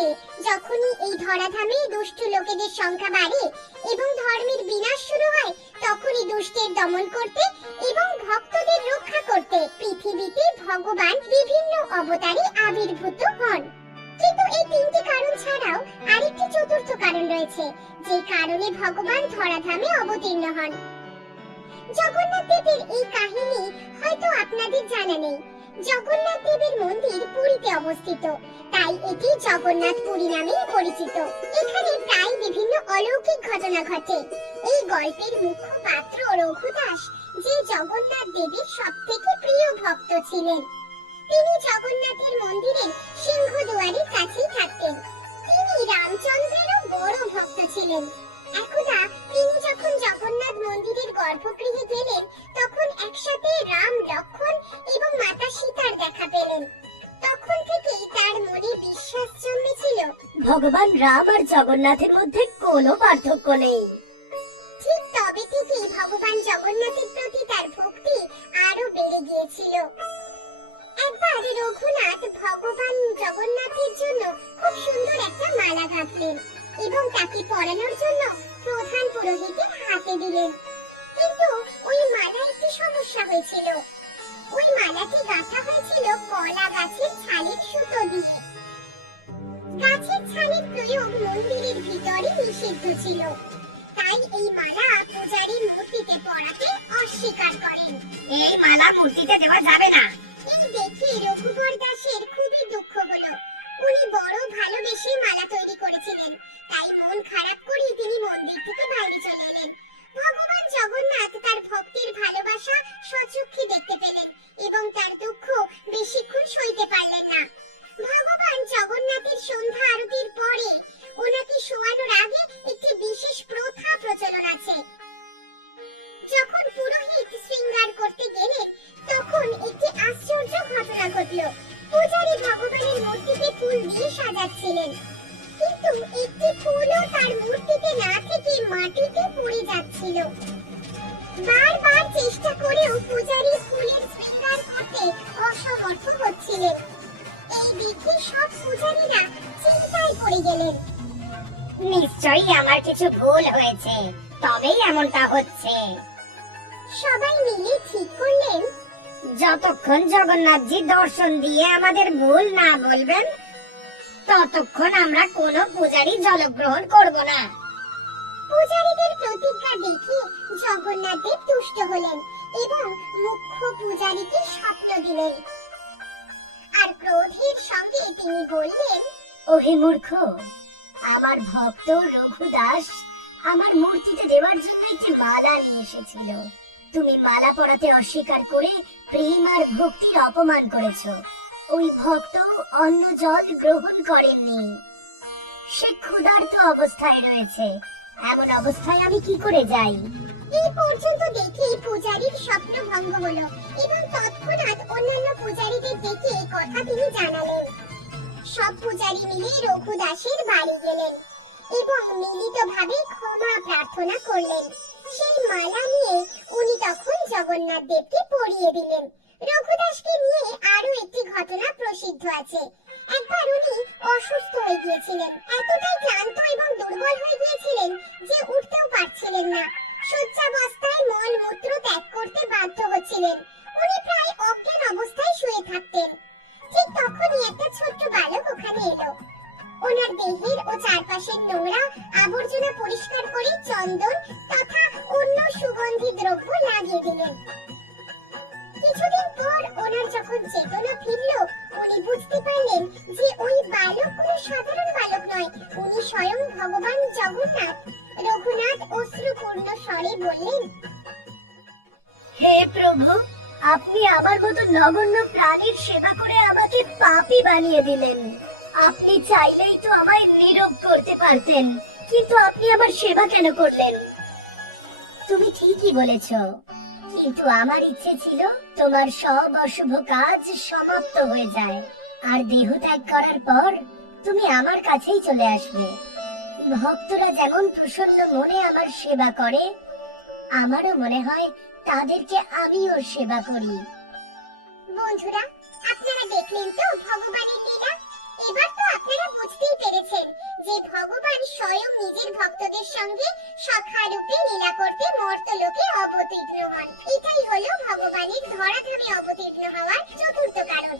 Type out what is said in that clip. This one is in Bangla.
গেছে, যখনই এই ধরাধামে দুষ্ট লোকেদের সংখ্যা বাড়ে এবং ধর্মের বিনাশ শুরু হয়, তখনই দুষ্টের দমন করতে এবং ভক্তদের রক্ষা করতে পৃথিবীতে ভগবান বিভিন্ন অবতারে আবির্ভূত হন। কিন্তু এই তিনটি কারণ ছাড়াও আরেকটি চতুর্থ কারণ রয়েছে, যে কারণে ভগবান ধরাধামে অবতীর্ণ হন। জগন্নাথ দেবের এই কাহিনী হয়তো আপনাদের জানা নেই। জগন্নাথ দেবের মন্দির পুরীতে অবস্থিত, তাই এটি জগন্নাথ পুরী নামে পরিচিত। এখানে প্রায় বিভিন্ন অলৌকিক ঘটনা ঘটে। এই গল্পের মুখ্য পাত্র রঘুদাস, যে জগন্নাথ দেবের সবথেকে প্রিয় ভক্ত ছিলেন। তিনি জগন্নাথের মন্দিরের সিংহদুয়ারের কাছেই থাকতেন। তিনি রামচন্দ্রেরও বড় ভক্ত ছিলেন। একদা তিনি যখন জগন্নাথ মন্দিরের গর্ভগৃহে গেলেন, তখন একসাথে রাম, লক্ষ্মণ এবং মাতা সীতার দেখা পেলেন। তখন থেকেই তার মনে বিশ্বাস জন্মেছিল, ভগবান রাম আর জগন্নাথের মধ্যে কোনো পার্থক্য নেই। ঠিক তবে থেকেই ভগবান জগন্নাথের প্রতি তার ভক্তি আরো বেড়ে গিয়েছিল। একবার রঘুনাথ ভগবান জগন্নাথের জন্য খুব সুন্দর একটা মালা গাঁথলেন এবং তাকে পরানোর জন্য প্রধান পুরোহিতের হাতে দিলেন। কিন্তু ওই মালা একটি সমস্যা হয়েছিল। ওই মালাটি গাঁথা হয়েছিল কলা গাছের ছালের সুতো দিয়ে। গাছের ছালের প্রয়োগ মন্দিরের ভিতরে নিষিদ্ধ ছিল, তাই এই মালা পূজারীর মূর্তিতে পরাতে অস্বীকার করেন। এই মালা মূর্তিতে দেওয়া যাবে না। এই দেখে রঘুবর দাসের খুবই দুঃখ হলো। উনি বড় ভালোবেসে মালা তৈরি করেছিলেন, তাই মন খারাপ করে তিনি মন্দির থেকে বাইরে চলে এলেন। ভগবান জগন্নাথ তার ভক্তের ভালোবাসা সচক্ষে দেখতে পেলেন এবং তার দুঃখ বেশিক্ষণ সইতে পারলেন না। ভগবান জগন্নাথের সন্ধ্যা আরতির পরে ওনাকে শোয়ানোর আগে একটি বিশেষ প্রথা প্রচলন আছে। যখন পুরোহিত শৃঙ্গার করতে গেলেন, তখন একটি আশ্চর্য ঘটনা ঘটল। পূজারী ভগবানের মূর্তিকে ফুল দিয়ে সাজাচ্ছিলেন, কিন্তু একটি ফুলও তার মূর্তিতে না থেকে মাটিতে পড়ে যাচ্ছিল। বারবার চেষ্টা করেও পূজারী ফুলের শৃঙ্গার করতে অসমর্থ হচ্ছিলেন। এই দেখে সব পূজারীরা চিন্তায় পড়ে গেলেন। নিশ্চয়ই আমার কিছু ভুল হয়েছে, তবেই এমনটা হচ্ছে। সবাই মিলে ঠিক করলেন, যতক্ষণ জগন্নাথজি দর্শন দিয়ে আমাদের ভুল না বলবেন, ততক্ষণ আমরা কোনো পূজারী জলগ্রহণ করব না। পূজারীদের প্রতিজ্ঞা দেখে জগন্নাথ দেব তুষ্ট হলেন এবং মুখ্য পূজারীকে স্বপ্ন দিলেন। আর ক্রোধের সঙ্গে তিনি বললেন, ওহে মূর্খ, আমার ভক্ত রঘুদাস আমার মূর্তিতে দেওয়ার জন্য একটি মালা নিয়ে এসেছিল। তুমি মালা পরাতে অস্বীকার করে প্রেম আর ভক্তির অপমান করেছো। ওই ভক্ত অন্ন জল গ্রহণ করেননি, সে ক্ষুধার্ত অবস্থায় রয়েছে। এমন অবস্থায় আমি কি করে যাই? এই পর্যন্ত দেখে পূজারীর স্বপ্ন ভঙ্গ হলো এবং তৎক্ষণাৎ অন্যান্য পূজারীদের ডেকে এই কথা তিনি জানালেন। সব পূজারী মিলে রঘুদাসের বাড়ি গেলেন এবং মিলিতভাবে ক্ষমা প্রার্থনা করলেন। সেই মালা নিয়ে উনি তখন জগন্নাথ দেবকে পরিয়ে দিলেন। রঘুদাসকে নিয়ে আরো একটি ঘটনা প্রসিদ্ধ আছে। একবার উনি অসুস্থ হয়ে গিয়েছিলেন, এতটাই ক্লান্ত এবং দুর্বল হয়ে গিয়েছিলেন যে উঠতেও পারছিলেন না। শয্যাবস্থায় মল মূত্র ত্যাগ করতে বাধ্য হচ্ছিলেন। উনি প্রায় অজ্ঞান অবস্থায় শুয়ে থাকতেন। ঠিক তখনই একটা ছোট্ট বালক ওখানে এলো। ওনার দেহের ও চারপাশের নোংরা আবর্জনা পরিষ্কার করে চন্দন তথা অন্য সুগন্ধি দ্রব্য লাগিয়ে দিলেন। কিছুদিন পর ওনার যখন চেতনা ফিরল, উনি বুঝতে পারলেন যে ওই বালক কোনো সাধারণ বালক নয়, উনি স্বয়ং ভগবান জগন্নাথ। রঘুনাথ অশ্রুপূর্ণ স্বরে বললেন, হে প্রভু, আপনি আমার মতো নগণ্য প্রাণীর সেবা করে আমাকে পাপী বানিয়ে দিলেন। আপনি চাইলেই তো আমায় নীরব করতে পারতেন, কিন্তু আপনি আমার সেবা কেন করলেন? তুমি ঠিকই বলেছো, কিন্তু আমার ইচ্ছে ছিল তোমার সব অশুভ কাজ সমাপ্ত হয়ে যায় আর দেহ ত্যাগ করার পর তুমি আমার কাছেই চলে আসবে। ভক্তরা যেমন প্রসন্ন মনে আমার সেবা করে, আমারও মনে হয় তাদেরকে আমিও সেবা করি। বন্ধুরা, আপনারা দেখলেন তো ভগবানের লীলা। এবার তো আপনারা বুঝতেই পেরেছেন যে ভগবান স্বয়ং নিজের ভক্তদের সঙ্গে সখা রূপে লীলা করতে মর্তলোকে অবতীর্ণ হন। এটাই হলো ভগবানের ধরাধামে অবতীর্ণ হওয়ার চতুর্থ কারণ।